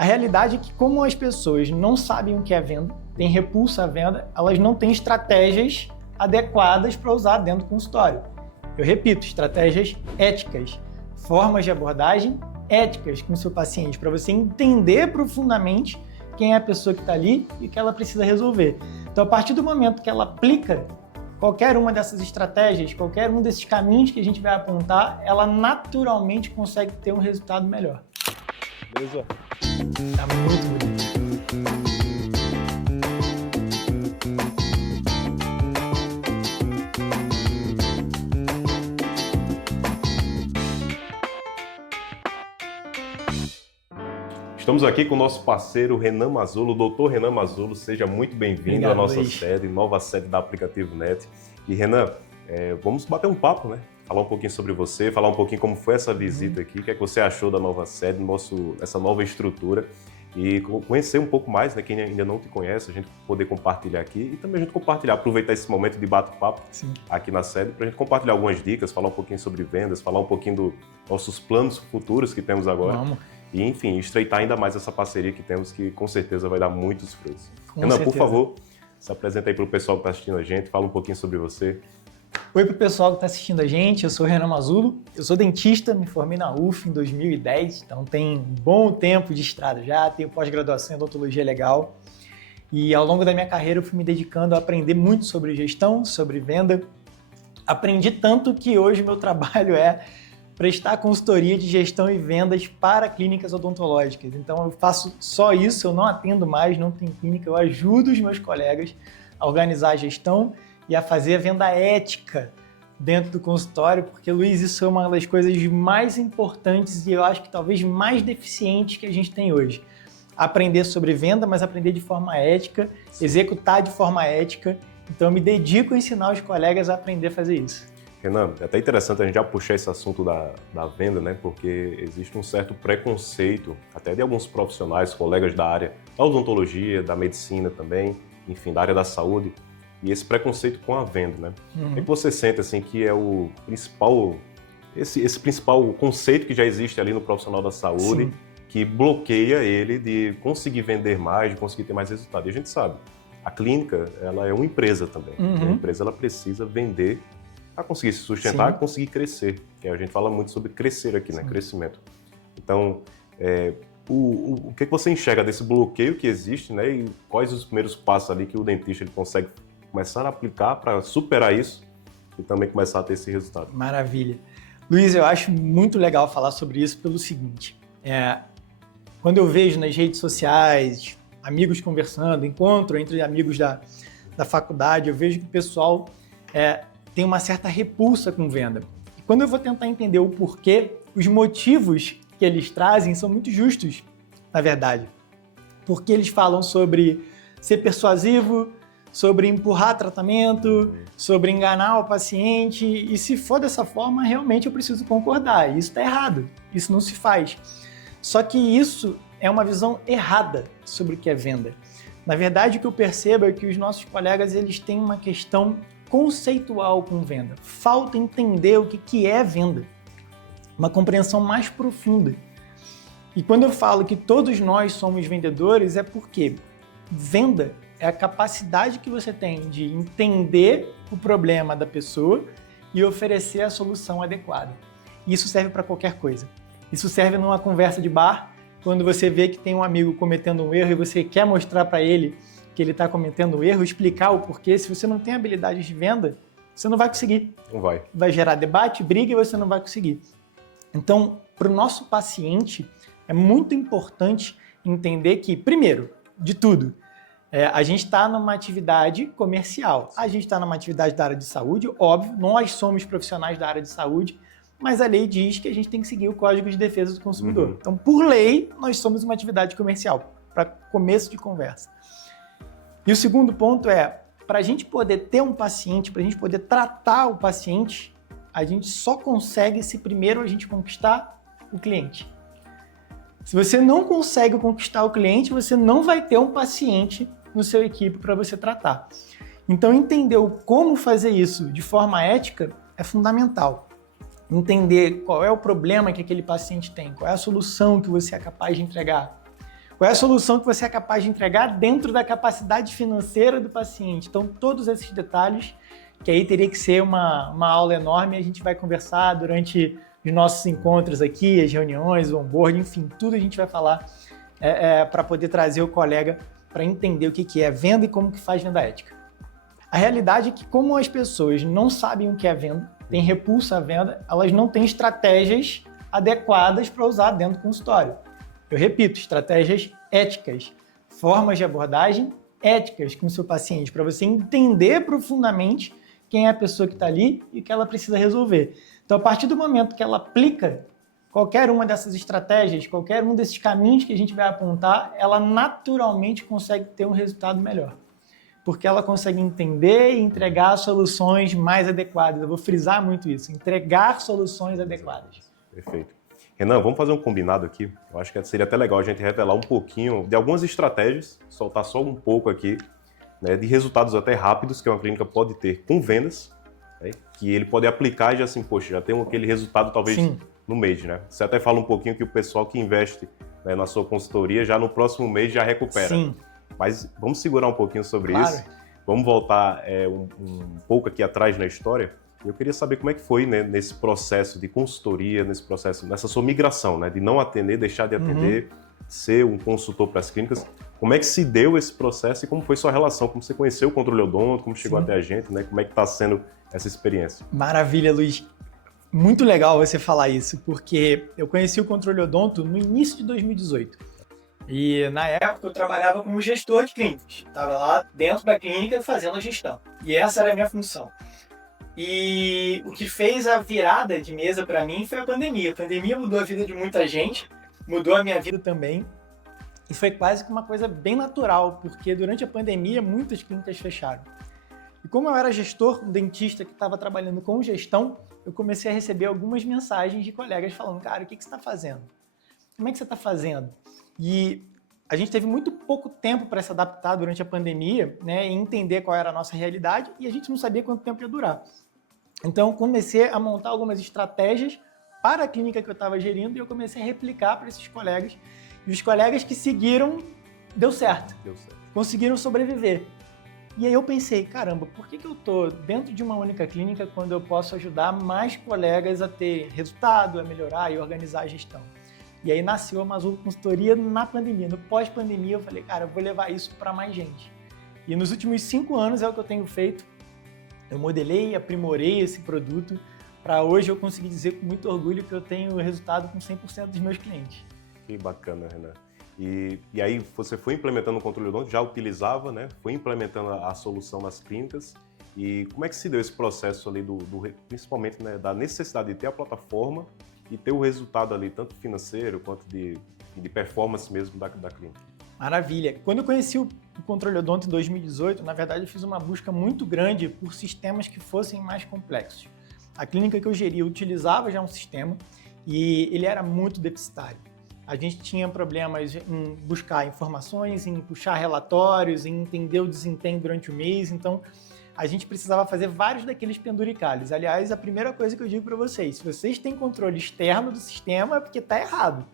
A realidade é que, como as pessoas não sabem o que é venda, têm repulsa à venda, elas não têm estratégias adequadas para usar dentro do consultório. Eu repito, estratégias éticas, formas de abordagem éticas com o seu paciente, para você entender profundamente quem é a pessoa que está ali e o que ela precisa resolver. Então, a partir do momento que ela aplica qualquer uma dessas estratégias, qualquer um desses caminhos que a gente vai apontar, ela naturalmente consegue ter um resultado melhor. Beleza? Tá muito bonito. Estamos aqui com o nosso parceiro Renan Mazzulo, doutor Renan Mazzulo, seja muito bem-vindo à nossa nova série da Aplicativo Net. E Renan, vamos bater um papo, né? Falar um pouquinho sobre você, falar um pouquinho como foi essa visita aqui, o que é que você achou da nova série, essa nova estrutura e conhecer um pouco mais, né? Quem ainda não te conhece, a gente poder compartilhar aqui e também a gente compartilhar, aproveitar esse momento de bate-papo aqui na série para a gente compartilhar algumas dicas, falar um pouquinho sobre vendas, falar um pouquinho dos nossos planos futuros que temos agora. Vamos. E, enfim, estreitar ainda mais essa parceria que temos, que com certeza vai dar muitos frutos. Com Renan, certeza. por favor, se apresenta aí para o pessoal que está assistindo a gente, fala um pouquinho sobre você. Oi para o pessoal que está assistindo a gente, eu sou o Renan Mazzulo, eu sou dentista, me formei na UF em 2010, então tem um bom tempo de estrada já, tenho pós-graduação em odontologia legal e ao longo da minha carreira eu fui me dedicando a aprender muito sobre gestão, sobre venda. Aprendi tanto que hoje o meu trabalho é prestar consultoria de gestão e vendas para clínicas odontológicas. Então eu faço só isso, eu não atendo mais, não tenho clínica, eu ajudo os meus colegas a organizar a gestão e a fazer a venda ética dentro do consultório, porque, Luiz, isso é uma das coisas mais importantes e eu acho que talvez mais deficientes que a gente tem hoje. Aprender sobre venda, mas aprender de forma ética, executar de forma ética. Então eu me dedico a ensinar os colegas a aprender a fazer isso. Renan, é até interessante a gente já puxar esse assunto da venda, né? Porque existe um certo preconceito, até de alguns profissionais, colegas da área da odontologia, da medicina também, enfim, da área da saúde, e esse preconceito com a venda, né? O que você sente, assim, que é o principal, esse principal conceito que já existe ali no profissional da saúde, Sim. que bloqueia ele de conseguir vender mais, de conseguir ter mais resultado? E a gente sabe, a clínica, ela é uma empresa também. A empresa, ela precisa vender para conseguir se sustentar, Sim. conseguir crescer. Que a gente fala muito sobre crescer aqui, né? Crescimento. Então, o que você enxerga desse bloqueio que existe, né? E quais os primeiros passos ali que o dentista ele consegue começar a aplicar para superar isso e também começar a ter esse resultado? Maravilha. Luiz, eu acho muito legal falar sobre isso pelo seguinte, quando eu vejo nas redes sociais, amigos conversando, encontro entre amigos da faculdade, eu vejo que o pessoal tem uma certa repulsa com venda. E quando eu vou tentar entender o porquê, os motivos que eles trazem são muito justos, na verdade. Porque eles falam sobre ser persuasivo, sobre empurrar tratamento, sobre enganar o paciente, e se for dessa forma, realmente eu preciso concordar. Isso está errado, isso não se faz. Só que isso é uma visão errada sobre o que é venda. Na verdade, o que eu percebo é que os nossos colegas eles têm uma questão conceitual com venda. Falta entender o que é venda. Uma compreensão mais profunda. E quando eu falo que todos nós somos vendedores, é porque venda é a capacidade que você tem de entender o problema da pessoa e oferecer a solução adequada. Isso serve para qualquer coisa. Isso serve numa conversa de bar, quando você vê que tem um amigo cometendo um erro e você quer mostrar para ele que ele está cometendo um erro, explicar o porquê. Se você não tem habilidades de venda, você não vai conseguir. Não vai. Vai gerar debate, briga e você não vai conseguir. Então, para o nosso paciente, é muito importante entender que, primeiro, de tudo, a gente está numa atividade comercial. A gente está numa atividade da área de saúde, óbvio, nós somos profissionais da área de saúde, mas a lei diz que a gente tem que seguir o Código de Defesa do Consumidor. Então, por lei, nós somos uma atividade comercial, para começo de conversa. E o segundo ponto é, para a gente poder ter um paciente, para a gente poder tratar o paciente, a gente só consegue se primeiro a gente conquistar o cliente. Se você não consegue conquistar o cliente, você não vai ter um paciente no seu equipe para você tratar. Então, entender como fazer isso de forma ética é fundamental. Entender qual é o problema que aquele paciente tem, qual é a solução que você é capaz de entregar. Qual é a solução que você é capaz de entregar dentro da capacidade financeira do paciente? Então, todos esses detalhes, que aí teria que ser uma aula enorme, a gente vai conversar durante os nossos encontros aqui, as reuniões, o onboard, enfim, tudo a gente vai falar para poder trazer o colega para entender o que é venda e como que faz venda ética. A realidade é que, como as pessoas não sabem o que é venda, têm repulso à venda, elas não têm estratégias adequadas para usar dentro do consultório. Eu repito, estratégias éticas, formas de abordagem éticas com o seu paciente, para você entender profundamente quem é a pessoa que está ali e o que ela precisa resolver. Então, a partir do momento que ela aplica qualquer uma dessas estratégias, qualquer um desses caminhos que a gente vai apontar, ela naturalmente consegue ter um resultado melhor. Porque ela consegue entender e entregar soluções mais adequadas. Eu vou frisar muito isso, entregar soluções adequadas. Perfeito. Renan, vamos fazer um combinado aqui. Eu acho que seria até legal a gente revelar um pouquinho de algumas estratégias, soltar só um pouco aqui, né, de resultados até rápidos que uma clínica pode ter com vendas, né, que ele pode aplicar e já assim, poxa, já tem aquele resultado talvez Sim. no mês, né? Você até fala um pouquinho que o pessoal que investe, né, na sua consultoria já no próximo mês já recupera. Sim. Mas vamos segurar um pouquinho sobre Claro. isso. Vamos voltar um pouco aqui atrás na história. Eu queria saber como é que foi, né, nesse processo de consultoria, nessa sua migração, né, de não atender, deixar de atender, ser um consultor para as clínicas. Como é que se deu esse processo e como foi sua relação? Como você conheceu o controle odonto, como chegou até a gente, né? Como é que está sendo essa experiência? Maravilha, Luiz. Muito legal você falar isso, porque eu conheci o controle odonto no início de 2018. E na época eu trabalhava como gestor de clínicas. Estava lá dentro da clínica fazendo a gestão. E essa era a minha função. E o que fez a virada de mesa para mim foi a pandemia. A pandemia mudou a vida de muita gente, mudou a minha vida também. E foi quase que uma coisa bem natural, porque durante a pandemia muitas clínicas fecharam. E como eu era gestor, um dentista que estava trabalhando com gestão, eu comecei a receber algumas mensagens de colegas falando, cara, o que você está fazendo? Como é que você está fazendo? E a gente teve muito pouco tempo para se adaptar durante a pandemia, né, e entender qual era a nossa realidade, e a gente não sabia quanto tempo ia durar. Então, eu comecei a montar algumas estratégias para a clínica que eu estava gerindo e eu comecei a replicar para esses colegas. E os colegas que seguiram, deu certo. Conseguiram sobreviver. E aí eu pensei, caramba, por que eu estou dentro de uma única clínica quando eu posso ajudar mais colegas a ter resultado, a melhorar e organizar a gestão? E aí nasceu a Mazzulo Consultoria na pandemia. No pós-pandemia eu falei, cara, eu vou levar isso para mais gente. E nos últimos 5 anos é o que eu tenho feito. Eu modelei, aprimorei esse produto para hoje eu conseguir dizer com muito orgulho que eu tenho resultado com 100% dos meus clientes. Que bacana, Renan. E aí você foi implementando o controle odonto, já utilizava, né? Foi implementando a solução nas clínicas. E como é que se deu esse processo ali, principalmente, né, da necessidade de ter a plataforma e ter o resultado ali, tanto financeiro quanto de performance mesmo da clínica? Maravilha. Quando eu conheci o controle odonto em 2018, na verdade eu fiz uma busca muito grande por sistemas que fossem mais complexos. A clínica que eu geria utilizava já um sistema e ele era muito deficitário. A gente tinha problemas em buscar informações, em puxar relatórios, em entender o desempenho durante o mês, então a gente precisava fazer vários daqueles penduricalhos. Aliás, a primeira coisa que eu digo para vocês, se vocês têm controle externo do sistema, é porque está errado.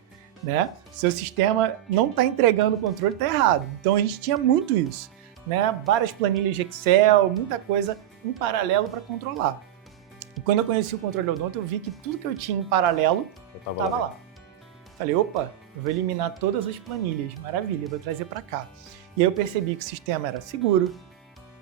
Né? Seu sistema não está entregando o controle, está errado. Então a gente tinha muito isso, né? Várias planilhas de Excel, muita coisa em paralelo para controlar. E quando eu conheci o controle odonto, eu vi que tudo que eu tinha em paralelo estava lá. Falei, opa, eu vou eliminar todas as planilhas, maravilha, vou trazer para cá. E aí eu percebi que o sistema era seguro,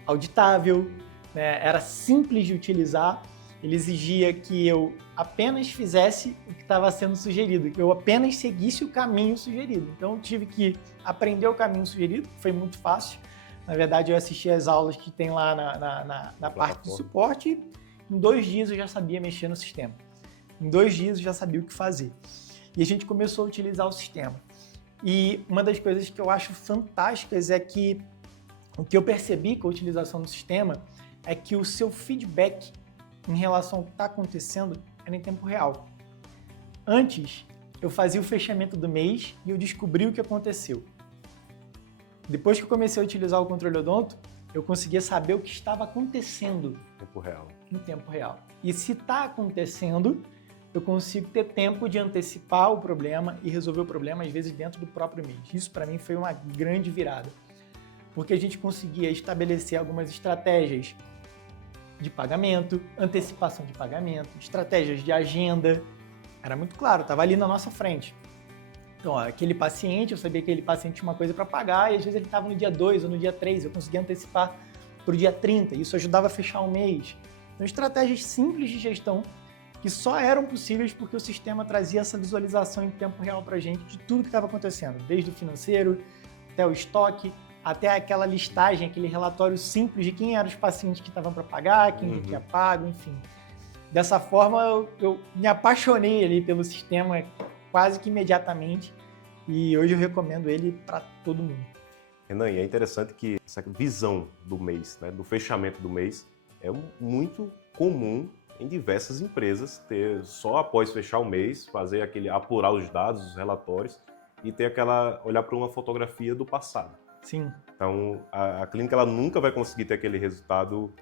auditável, né? Era simples de utilizar. Ele exigia que eu apenas fizesse o que estava sendo sugerido, que eu apenas seguisse o caminho sugerido. Então, eu tive que aprender o caminho sugerido, foi muito fácil. Na verdade, eu assisti as aulas que tem lá na parte de suporte e em 2 dias eu já sabia mexer no sistema. Em 2 dias eu já sabia o que fazer. E a gente começou a utilizar o sistema. E uma das coisas que eu acho fantásticas é que o que eu percebi com a utilização do sistema é que o seu feedback em relação ao que está acontecendo era em tempo real. Antes, eu fazia o fechamento do mês e eu descobri o que aconteceu. Depois que eu comecei a utilizar o controle odonto, eu conseguia saber o que estava acontecendo em tempo real. E se está acontecendo, eu consigo ter tempo de antecipar o problema e resolver o problema, às vezes, dentro do próprio mês. Isso, para mim, foi uma grande virada, porque a gente conseguia estabelecer algumas estratégias de pagamento, antecipação de pagamento, estratégias de agenda. Era muito claro, estava ali na nossa frente. Então, aquele paciente, eu sabia que aquele paciente tinha uma coisa para pagar e às vezes ele estava no dia 2 ou no dia 3, eu conseguia antecipar para o dia 30, isso ajudava a fechar o mês. Então, estratégias simples de gestão que só eram possíveis porque o sistema trazia essa visualização em tempo real para a gente de tudo que estava acontecendo, desde o financeiro até o estoque, até aquela listagem, aquele relatório simples de quem eram os pacientes que estavam para pagar, quem não tinha pago, enfim. Dessa forma, eu me apaixonei ali pelo sistema quase que imediatamente e hoje eu recomendo ele para todo mundo. Renan, e é interessante que essa visão do mês, né, do fechamento do mês, é muito comum em diversas empresas ter só após fechar o mês, fazer apurar os dados, os relatórios e ter olhar para uma fotografia do passado. Sim. Então, a clínica ela nunca vai conseguir ter aquele resultado,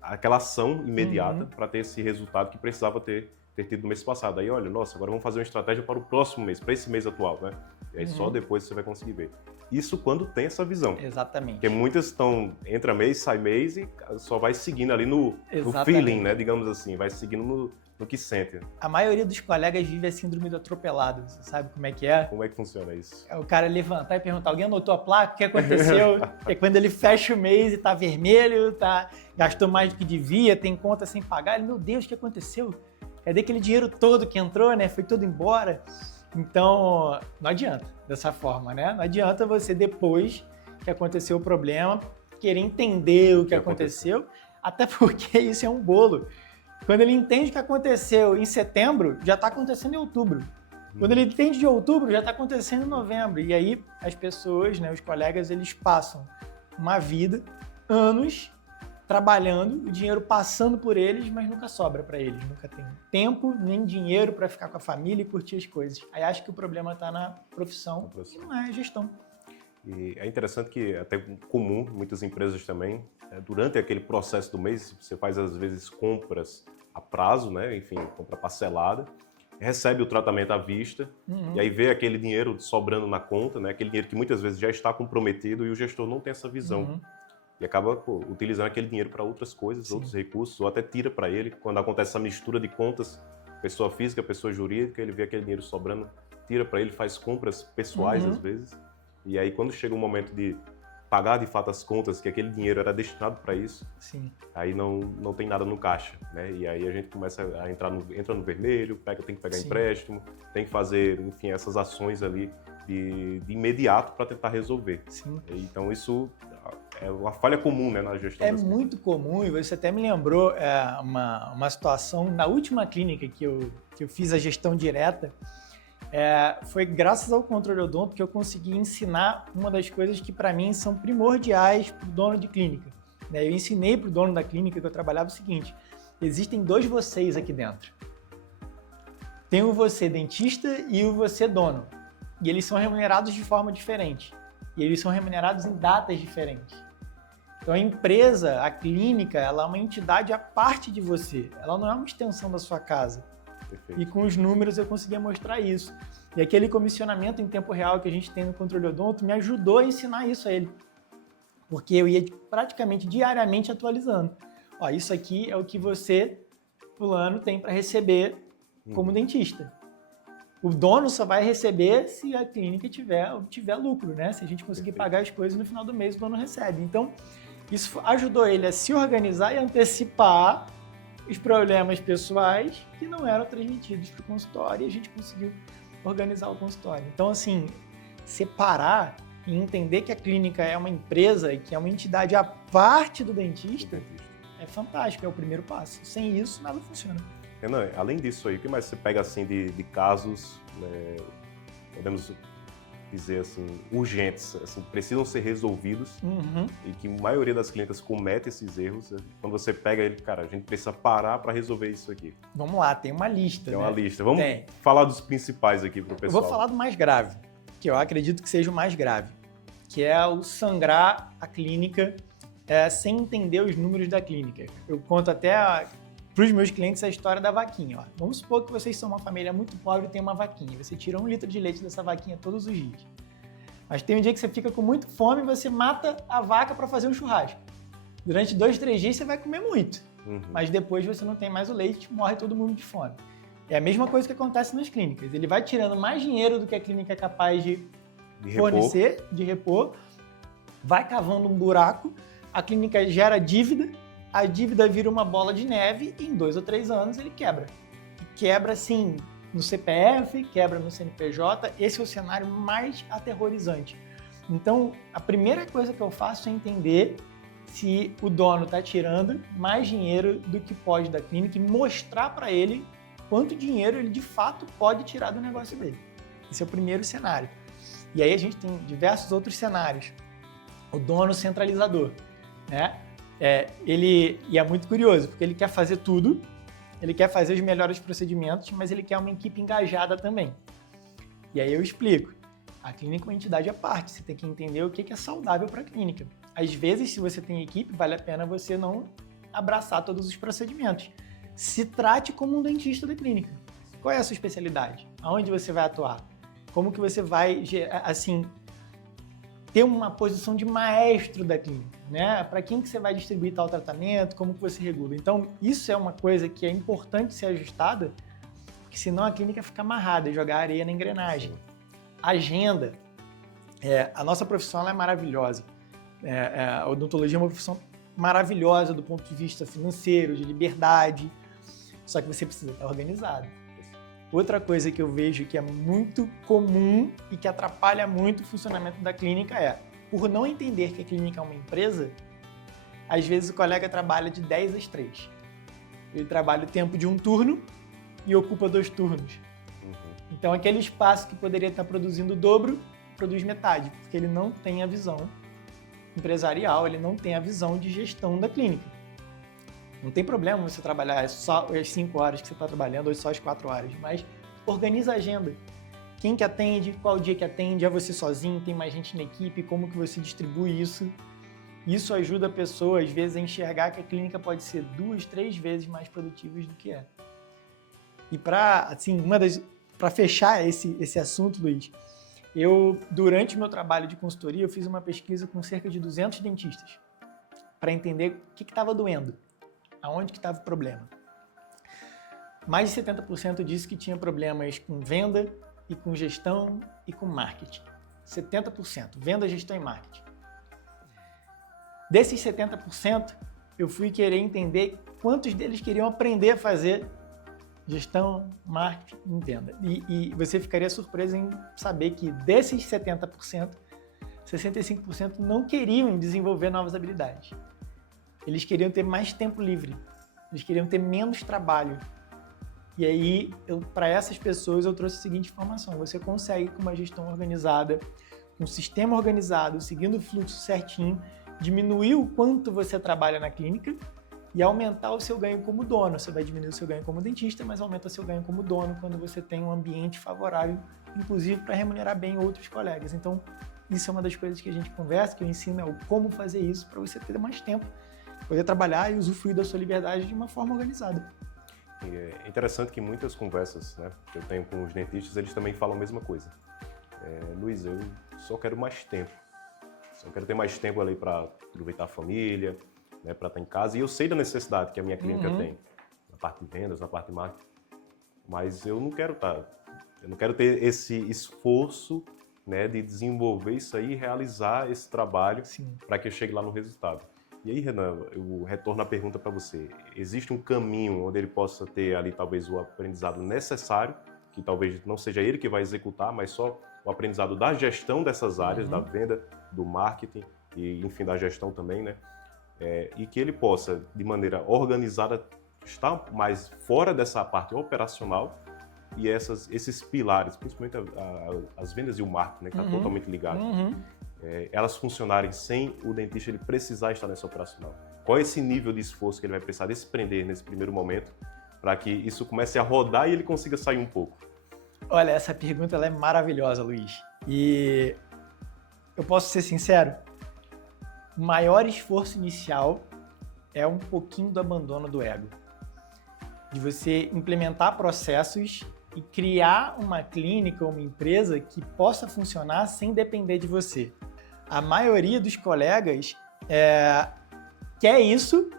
aquela ação imediata para ter esse resultado que precisava ter tido no mês passado. Aí, olha, nossa, agora vamos fazer uma estratégia para o próximo mês, para esse mês atual, né? E aí só depois você vai conseguir ver. Isso quando tem essa visão. Exatamente. Porque muitas entra mês, sai mês e só vai seguindo ali no feeling, né? Digamos assim, vai seguindo no que sente. A maioria dos colegas vive a síndrome do atropelado, você sabe como é que é? Como é que funciona isso? É o cara levantar e perguntar, alguém anotou a placa? O que aconteceu? É quando ele fecha o mês e tá vermelho, gastou mais do que devia, tem conta sem pagar, ele, meu Deus, o que aconteceu? Cadê aquele dinheiro todo que entrou, né? Foi todo embora. Então, não adianta dessa forma, né? Não adianta você, depois que aconteceu o problema, querer entender o que aconteceu, até porque isso é um bolo. Quando ele entende o que aconteceu em setembro, já está acontecendo em outubro. Quando ele entende de outubro, já está acontecendo em novembro. E aí, as pessoas, né, os colegas, eles passam uma vida, anos, trabalhando, o dinheiro passando por eles, mas nunca sobra para eles, nunca tem tempo nem dinheiro para ficar com a família e curtir as coisas. Aí acho que o problema está na profissão e não é a gestão. E é interessante que até comum, muitas empresas também, durante aquele processo do mês, você faz às vezes compras a prazo, né? Enfim, compra parcelada, recebe o tratamento à vista e aí vê aquele dinheiro sobrando na conta, né? Aquele dinheiro que muitas vezes já está comprometido e o gestor não tem essa visão. E acaba utilizando aquele dinheiro para outras coisas, outros recursos, ou até tira para ele. Quando acontece essa mistura de contas, pessoa física, pessoa jurídica, ele vê aquele dinheiro sobrando, tira para ele, faz compras pessoais às vezes. E aí quando chega o momento de pagar de fato as contas, que aquele dinheiro era destinado para isso, aí não tem nada no caixa, né? E aí a gente começa a entra no vermelho, tem que pegar empréstimo, tem que fazer, enfim, essas ações ali de imediato para tentar resolver. Então isso é uma falha comum, né, na gestão. É muito comum, e você até me lembrou uma situação na última clínica que eu fiz a gestão direta, foi graças ao controle odonto que eu consegui ensinar uma das coisas que para mim são primordiais para o dono de clínica. Eu ensinei para o dono da clínica que eu trabalhava o seguinte: existem dois vocês aqui dentro. Tem o você dentista e o você dono. E eles são remunerados de forma diferente. E eles são remunerados em datas diferentes. Então a empresa, a clínica, ela é uma entidade à parte de você. Ela não é uma extensão da sua casa. Perfeito. E com os números eu conseguia mostrar isso. E aquele comissionamento em tempo real que a gente tem no controle odonto me ajudou a ensinar isso a ele. Porque eu ia praticamente diariamente atualizando. Ó, isso aqui é o que você, fulano, tem para receber como dentista. O dono só vai receber se a clínica tiver lucro, né? Se a gente conseguir pagar as coisas no final do mês, o dono recebe. Então, isso ajudou ele a se organizar e antecipar os problemas pessoais que não eram transmitidos para o consultório e a gente conseguiu organizar o consultório. Então, assim, separar e entender que a clínica é uma empresa e que é uma entidade à parte do dentista é fantástico, é o primeiro passo. Sem isso, nada funciona. Renan, além disso aí, o que mais você pega assim de casos, né, podemos dizer assim, urgentes, assim, precisam ser resolvidos e que a maioria das clínicas comete esses erros? Quando você pega ele, cara, a gente precisa parar para resolver isso aqui. Vamos lá, tem uma lista. Tem uma lista. Vamos falar dos principais aqui para o pessoal. Eu vou falar do mais grave, que eu acredito que seja o mais grave, que é o sangrar a clínica sem entender os números da clínica. Eu conto até para os meus clientes a história da vaquinha. Ó. Vamos supor que vocês são uma família muito pobre e tem uma vaquinha. Você tira 1 litro de leite dessa vaquinha todos os dias. Mas tem um dia que você fica com muita fome e você mata a vaca para fazer um churrasco. Durante 2, 3 dias você vai comer muito. Mas depois você não tem mais o leite, morre todo mundo de fome. É a mesma coisa que acontece nas clínicas. Ele vai tirando mais dinheiro do que a clínica é capaz de fornecer, de repor, vai cavando um buraco, a clínica gera dívida, a dívida vira uma bola de neve e em 2 ou 3 anos ele quebra. E quebra, assim, no CPF, quebra no CNPJ. Esse é o cenário mais aterrorizante. Então, a primeira coisa que eu faço é entender se o dono está tirando mais dinheiro do que pode da clínica e mostrar para ele quanto dinheiro ele de fato pode tirar do negócio dele. Esse é o primeiro cenário. E aí a gente tem diversos outros cenários. O dono centralizador, né? E é muito curioso, porque ele quer fazer tudo, ele quer fazer os melhores procedimentos, mas ele quer uma equipe engajada também. E aí eu explico. A clínica é uma entidade à parte, você tem que entender o que é saudável para a clínica. Às vezes, se você tem equipe, vale a pena você não abraçar todos os procedimentos. Se trate como um dentista da clínica. Qual é a sua especialidade? Aonde você vai atuar? Como que você vai, assim, ter uma posição de maestro da clínica, né? Para quem que você vai distribuir tal tratamento, como que você regula. Então, isso é uma coisa que é importante ser ajustada, porque senão a clínica fica amarrada e jogar areia na engrenagem. Agenda. A nossa profissão ela é maravilhosa. A odontologia é uma profissão maravilhosa do ponto de vista financeiro, de liberdade, só que você precisa estar organizado. Outra coisa que eu vejo que é muito comum e que atrapalha muito o funcionamento da clínica por não entender que a clínica é uma empresa, às vezes o colega trabalha de 10 às 3. Ele trabalha o tempo de um turno e ocupa 2 turnos. Então aquele espaço que poderia estar produzindo o dobro, produz metade, porque ele não tem a visão empresarial, ele não tem a visão de gestão da clínica. Não tem problema você trabalhar só as 5 horas que você está trabalhando ou só as 4 horas, mas organiza a agenda. Quem que atende, qual dia que atende, é você sozinho, tem mais gente na equipe, como que você distribui isso. Isso ajuda a pessoa, às vezes, a enxergar que a clínica pode ser 2, 3 vezes mais produtiva do que é. E para fechar esse assunto, Luiz, durante o meu trabalho de consultoria, eu fiz uma pesquisa com cerca de 200 dentistas para entender o que estava doendo, aonde que estava o problema. Mais de 70% disse que tinha problemas com venda e com gestão e com marketing. 70%, venda, gestão e marketing. Desses 70%, eu fui querer entender quantos deles queriam aprender a fazer gestão, marketing e venda. E você ficaria surpreso em saber que desses 70%, 65% não queriam desenvolver novas habilidades. Eles queriam ter mais tempo livre. Eles queriam ter menos trabalho. E aí, para essas pessoas, eu trouxe a seguinte informação. Você consegue, com uma gestão organizada, com um sistema organizado, seguindo o fluxo certinho, diminuir o quanto você trabalha na clínica e aumentar o seu ganho como dono. Você vai diminuir o seu ganho como dentista, mas aumenta o seu ganho como dono quando você tem um ambiente favorável, inclusive para remunerar bem outros colegas. Então, isso é uma das coisas que a gente conversa, que eu ensino, o como fazer isso para você ter mais tempo, poder trabalhar e usufruir da sua liberdade de uma forma organizada. É interessante que muitas conversas, né, que eu tenho com os dentistas, eles também falam a mesma coisa. Luiz, eu só quero mais tempo. Só quero ter mais tempo ali para aproveitar a família, né, para estar em casa. E eu sei da necessidade que a minha clínica tem, na parte de vendas, na parte de marketing. Mas eu não quero ter esse esforço, né, de desenvolver isso aí e realizar esse trabalho para que eu chegue lá no resultado. E aí, Renan, eu retorno a pergunta para você. Existe um caminho onde ele possa ter ali talvez o aprendizado necessário, que talvez não seja ele que vai executar, mas só o aprendizado da gestão dessas áreas, da venda, do marketing e, enfim, da gestão também, né? E que ele possa, de maneira organizada, estar mais fora dessa parte operacional e esses pilares, principalmente as vendas e o marketing, né, que está totalmente ligado. Elas funcionarem sem o dentista ele precisar estar nessa operacional. Qual é esse nível de esforço que ele vai precisar desprender nesse primeiro momento para que isso comece a rodar e ele consiga sair um pouco? Olha, essa pergunta ela é maravilhosa, Luiz. E eu posso ser sincero? O maior esforço inicial é um pouquinho do abandono do ego. de você implementar processos e criar uma clínica ou uma empresa que possa funcionar sem depender de você. A maioria dos colegas quer isso,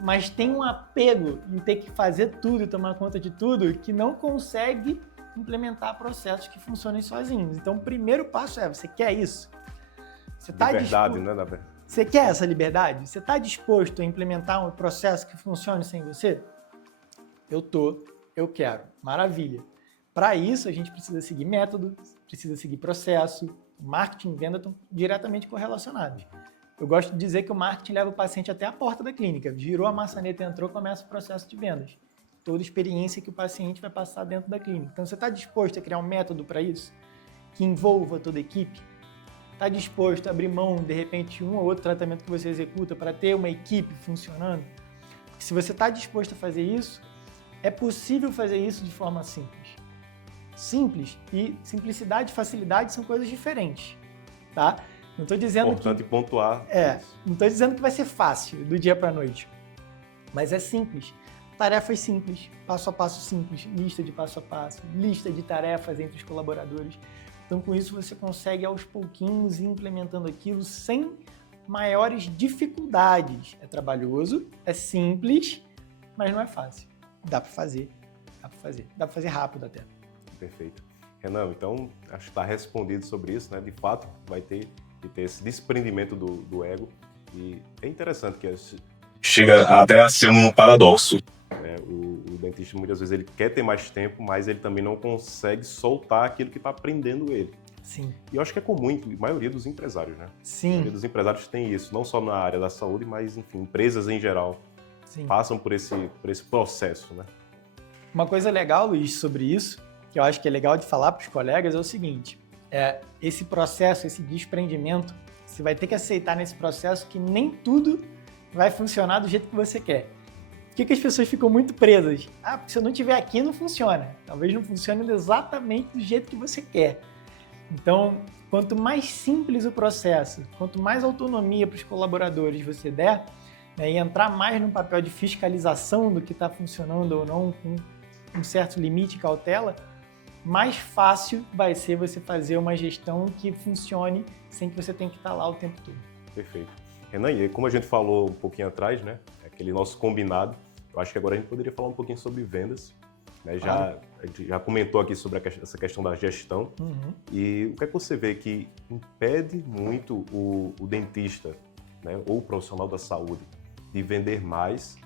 mas tem um apego em ter que fazer tudo e tomar conta de tudo que não consegue implementar processos que funcionem sozinhos. Então, o primeiro passo é, você quer isso? Você tá liberdade, né, na verdade? Você quer essa liberdade? Você está disposto a implementar um processo que funcione sem você? Eu quero. Maravilha. Para isso, a gente precisa seguir método, precisa seguir processo. Marketing e venda estão diretamente correlacionados. Eu gosto de dizer que o marketing leva o paciente até a porta da clínica. Girou a maçaneta, entrou, começa o processo de vendas. Toda experiência que o paciente vai passar dentro da clínica. Então, você está disposto a criar um método para isso? Que envolva toda a equipe? Está disposto a abrir mão, de repente, um ou outro tratamento que você executa para ter uma equipe funcionando? Porque se você está disposto a fazer isso, é possível fazer isso de forma simples. Simples e simplicidade e facilidade são coisas diferentes, tá? Não estou dizendo importante pontuar. Não estou dizendo que vai ser fácil do dia para a noite, mas é simples. Tarefas simples, passo a passo simples, lista de passo a passo, lista de tarefas entre os colaboradores. Então, com isso, você consegue aos pouquinhos ir implementando aquilo sem maiores dificuldades. É trabalhoso, é simples, mas não é fácil. Dá para fazer. Dá para fazer rápido até. Perfeito. Renan, então, acho que está respondido sobre isso, né? De fato, vai ter que ter esse desprendimento do ego. E é interessante que chega até a ser um paradoxo. O dentista, muitas vezes, ele quer ter mais tempo, mas ele também não consegue soltar aquilo que está prendendo ele. Sim. E eu acho que é comum, a maioria dos empresários, né? Sim. A maioria dos empresários tem isso, não só na área da saúde, mas, enfim, empresas em geral. Sim. Passam por esse processo, né? Uma coisa legal, Luiz, sobre isso, que eu acho que é legal de falar para os colegas, é o seguinte, esse processo, esse desprendimento, você vai ter que aceitar nesse processo que nem tudo vai funcionar do jeito que você quer. Por que as pessoas ficam muito presas? Porque se eu não estiver aqui, não funciona. Talvez não funcione exatamente do jeito que você quer. Então, quanto mais simples o processo, quanto mais autonomia para os colaboradores você der, e entrar mais no papel de fiscalização do que está funcionando ou não, com um certo limite e cautela, mais fácil vai ser você fazer uma gestão que funcione sem que você tenha que estar lá o tempo todo. Perfeito. Renan, e como a gente falou um pouquinho atrás, né, aquele nosso combinado, eu acho que agora a gente poderia falar um pouquinho sobre vendas. Né? A gente já comentou aqui sobre essa questão da gestão. Uhum. E o que é que você vê que impede muito o dentista, né, ou o profissional da saúde de vender mais,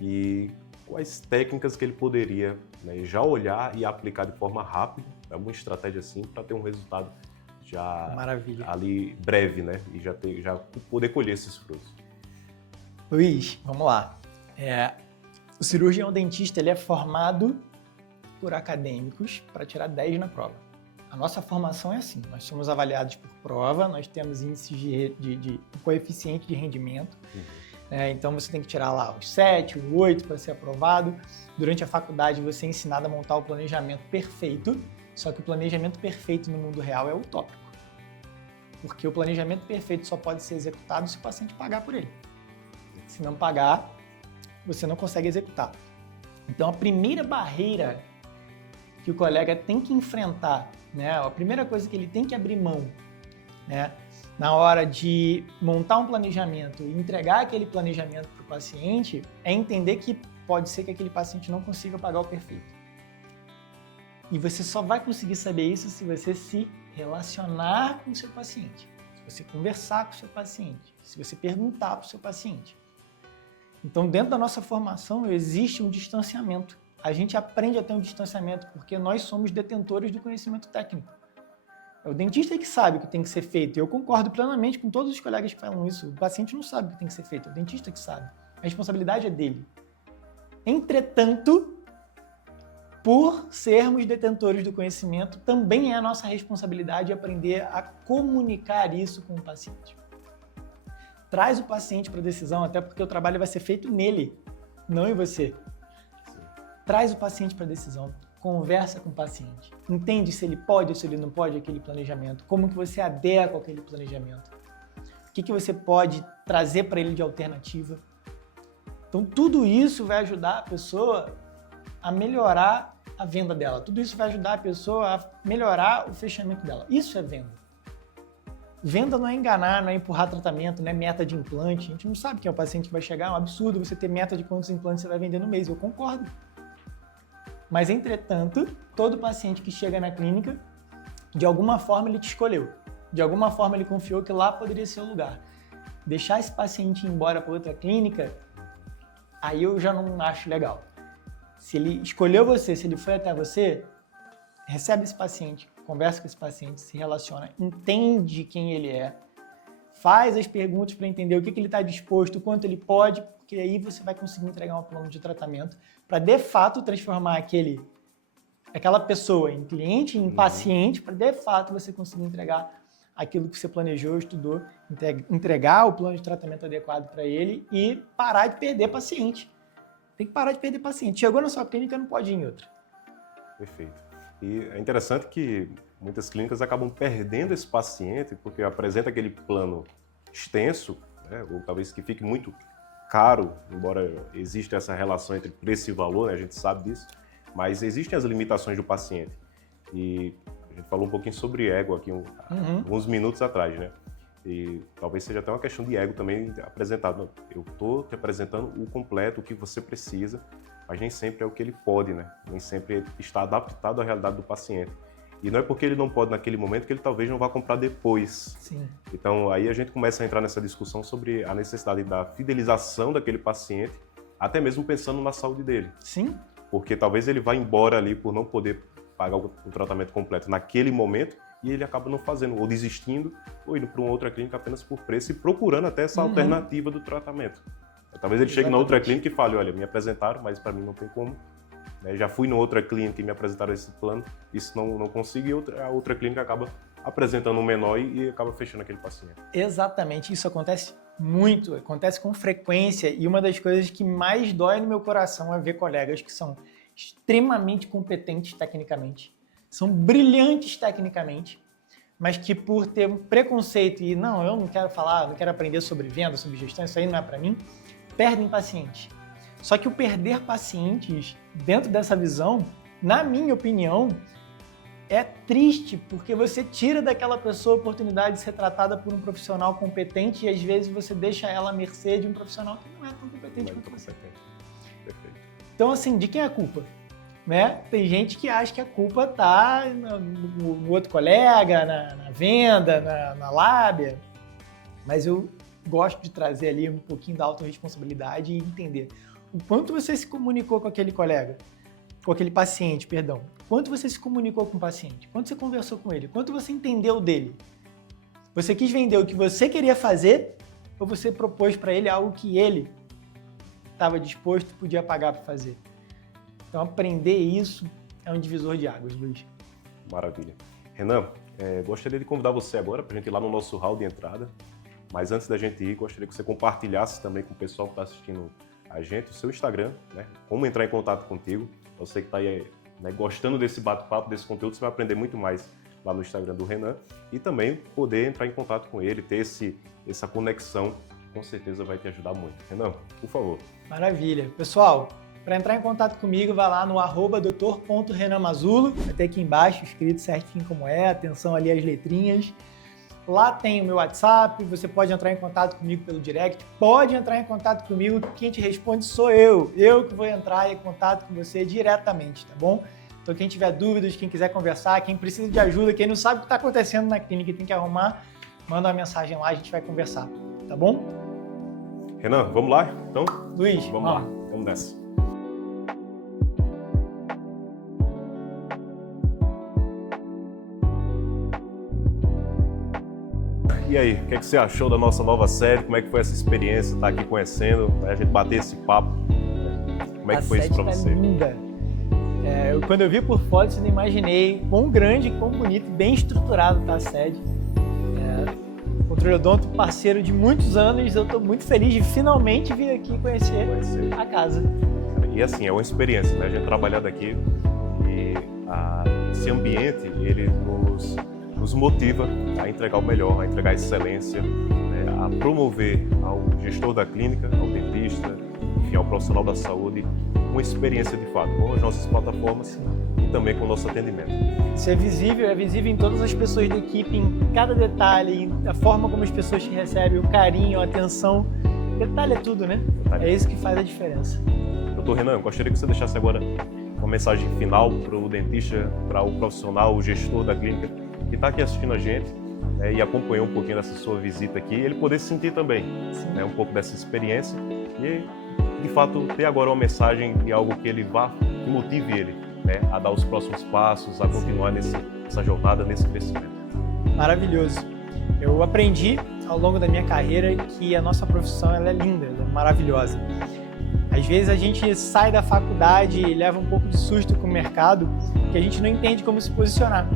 e quais técnicas que ele poderia, né, já olhar e aplicar de forma rápida, alguma estratégia assim, para ter um resultado já ali breve, né, e já poder colher esses frutos? Luiz, vamos lá. O cirurgião dentista ele é formado por acadêmicos para tirar 10 na prova. A nossa formação é assim, nós somos avaliados por prova, nós temos índices de coeficiente de rendimento. Uhum. Então você tem que tirar lá os 7, o 8 para ser aprovado. Durante a faculdade você é ensinado a montar o planejamento perfeito, só que o planejamento perfeito no mundo real é utópico. Porque o planejamento perfeito só pode ser executado se o paciente pagar por ele. Se não pagar, você não consegue executar. Então a primeira barreira que o colega tem que enfrentar, né, a primeira coisa que ele tem que abrir mão, né, na hora de montar um planejamento e entregar aquele planejamento para o paciente, é entender que pode ser que aquele paciente não consiga pagar o perfeito. E você só vai conseguir saber isso se você se relacionar com o seu paciente, se você conversar com o seu paciente, se você perguntar para o seu paciente. Então, dentro da nossa formação, existe um distanciamento. A gente aprende a ter um distanciamento porque nós somos detentores do conhecimento técnico. É o dentista que sabe o que tem que ser feito. E eu concordo plenamente com todos os colegas que falam isso. O paciente não sabe o que tem que ser feito, é o dentista que sabe. A responsabilidade é dele. Entretanto, por sermos detentores do conhecimento, também é a nossa responsabilidade aprender a comunicar isso com o paciente. Traz o paciente para a decisão, até porque o trabalho vai ser feito nele, não em você. Traz o paciente para a decisão, conversa com o paciente, entende se ele pode ou se ele não pode aquele planejamento, como que você adequa aquele planejamento, o que você pode trazer para ele de alternativa. Então tudo isso vai ajudar a pessoa a melhorar a venda dela. Tudo isso vai ajudar a pessoa a melhorar o fechamento dela. Isso é venda. Venda não é enganar, não é empurrar tratamento, não é meta de implante. A gente não sabe quem é o paciente que vai chegar. É um absurdo você ter meta de quantos implantes você vai vender no mês. Eu concordo. Mas, entretanto, todo paciente que chega na clínica, de alguma forma ele te escolheu. De alguma forma ele confiou que lá poderia ser o lugar. Deixar esse paciente ir embora para outra clínica, aí eu já não acho legal. Se ele escolheu você, se ele foi até você, recebe esse paciente, conversa com esse paciente, se relaciona, entende quem ele é, faz as perguntas para entender o que ele está disposto, o quanto ele pode, porque aí você vai conseguir entregar um plano de tratamento para, de fato, transformar aquela pessoa em cliente, em paciente, para, de fato, você conseguir entregar aquilo que você planejou, estudou, entregar o plano de tratamento adequado para ele e parar de perder paciente. Tem que parar de perder paciente. Chegou na sua clínica, não pode ir em outra. Perfeito. E é interessante que muitas clínicas acabam perdendo esse paciente porque apresenta aquele plano extenso, né, ou talvez que fique muito caro, embora exista essa relação entre preço e valor, né, a gente sabe disso, mas existem as limitações do paciente. E a gente falou um pouquinho sobre ego aqui alguns minutos atrás, né? E talvez seja até uma questão de ego também apresentado. Não, eu estou te apresentando o completo, o que você precisa, mas nem sempre é o que ele pode, né? Nem sempre está adaptado à realidade do paciente. E não é porque ele não pode naquele momento que ele talvez não vá comprar depois. Sim. Então aí a gente começa a entrar nessa discussão sobre a necessidade da fidelização daquele paciente, até mesmo pensando na saúde dele. Sim. Porque talvez ele vá embora ali por não poder pagar o tratamento completo naquele momento, e ele acaba não fazendo, ou desistindo, ou indo para uma outra clínica apenas por preço e procurando até essa alternativa do tratamento. Talvez ele chegue na outra clínica e fale, olha, me apresentaram, mas para mim não tem como. Já fui na outra clínica e me apresentaram esse plano, isso não consigo, e a outra clínica acaba apresentando um menor e acaba fechando aquele paciente. Exatamente, isso acontece muito, acontece com frequência, e uma das coisas que mais dói no meu coração é ver colegas que são extremamente competentes tecnicamente, são brilhantes tecnicamente, mas que por ter um preconceito e não, eu não quero falar, não quero aprender sobre venda, sobre gestão, isso aí não é para mim, perdem pacientes. Só que o perder pacientes dentro dessa visão, na minha opinião, é triste, porque você tira daquela pessoa a oportunidade de ser tratada por um profissional competente e às vezes você deixa ela à mercê de um profissional que não é tão competente quanto você. Perfeito. Então, assim, de quem é a culpa? Né? Tem gente que acha que a culpa está no outro colega, na venda, na lábia, mas eu gosto de trazer ali um pouquinho da autorresponsabilidade e entender o quanto você se comunicou com aquele colega, com aquele paciente, perdão. Quanto você se comunicou com o paciente? Quanto você conversou com ele? Quanto você entendeu dele? Você quis vender o que você queria fazer ou você propôs para ele algo que ele estava disposto e podia pagar para fazer? Então, aprender isso é um divisor de águas, Luiz. Maravilha. Renan, gostaria de convidar você agora para a gente ir lá no nosso hall de entrada, mas antes da gente ir, gostaria que você compartilhasse também com o pessoal que está assistindo a gente o seu Instagram, né? Como entrar em contato contigo. Você que está aí, né, gostando desse bate-papo, desse conteúdo, você vai aprender muito mais lá no Instagram do Renan e também poder entrar em contato com ele, ter essa conexão, com certeza vai te ajudar muito. Renan, por favor. Maravilha. Pessoal, para entrar em contato comigo, vai lá no @doutor.renanmazulo, vai ter aqui embaixo escrito certinho como é, atenção ali às letrinhas. Lá tem o meu WhatsApp, você pode entrar em contato comigo pelo direct, pode entrar em contato comigo, quem te responde sou eu que vou entrar em contato com você diretamente, tá bom? Então quem tiver dúvidas, quem quiser conversar, quem precisa de ajuda, quem não sabe o que está acontecendo na clínica e tem que arrumar, manda uma mensagem lá, a gente vai conversar, tá bom? Renan, vamos lá então? Luiz, vamos lá, vamos nessa. E aí, o que é que você achou da nossa nova série? Como é que foi essa experiência, estar aqui conhecendo, a gente bater esse papo? Como é que foi isso para você? Linda. Quando eu vi por foto, eu não imaginei quão grande, quão bonito, bem estruturado está a sede. O Controle-Odonto, parceiro de muitos anos, eu estou muito feliz de finalmente vir aqui conhecer a casa. E assim, é uma experiência, né? A gente trabalhando aqui e esse ambiente, ele nos motiva a entregar o melhor, a entregar a excelência, né? A promover ao gestor da clínica, ao dentista, enfim, ao profissional da saúde, uma experiência de fato com as nossas plataformas e também com o nosso atendimento. Isso é visível em todas as pessoas da equipe, em cada detalhe, a forma como as pessoas te recebem, o carinho, a atenção. Detalhe é tudo, né? É isso que faz a diferença. Doutor Renan, eu gostaria que você deixasse agora uma mensagem final para o dentista, para o profissional, o gestor da clínica que está aqui assistindo a gente e acompanhou um pouquinho dessa sua visita aqui, ele poder sentir também um pouco dessa experiência e, de fato, ter agora uma mensagem de algo que ele vá, que motive ele a dar os próximos passos, a continuar nessa jornada, nesse crescimento. Maravilhoso. Eu aprendi ao longo da minha carreira que a nossa profissão ela é linda, ela é maravilhosa. Às vezes a gente sai da faculdade e leva um pouco de susto com o mercado, que a gente não entende como se posicionar.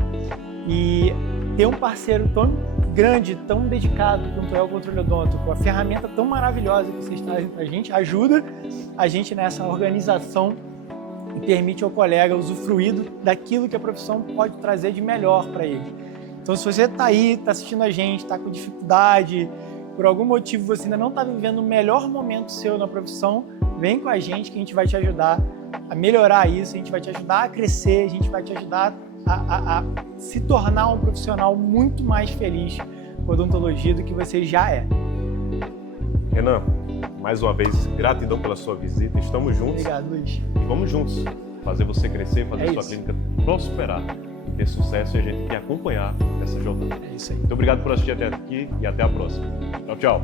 E ter um parceiro tão grande, tão dedicado quanto é o Controle Odonto, com a ferramenta tão maravilhosa que vocês trazem para a gente, ajuda a gente nessa organização e permite ao colega usufruir daquilo que a profissão pode trazer de melhor para ele. Então, se você está aí, está assistindo a gente, está com dificuldade, por algum motivo você ainda não está vivendo o melhor momento seu na profissão, vem com a gente que a gente vai te ajudar a melhorar isso, a gente vai te ajudar a crescer, a gente vai te ajudar a se tornar um profissional muito mais feliz com a odontologia do que você já é. Renan, mais uma vez, gratidão pela sua visita, estamos juntos. Obrigado, Luiz. E vamos juntos fazer você crescer, fazer a sua clínica prosperar, ter sucesso e a gente quer acompanhar essa jornada. É isso aí. Muito obrigado por assistir até aqui e até a próxima. Tchau, tchau.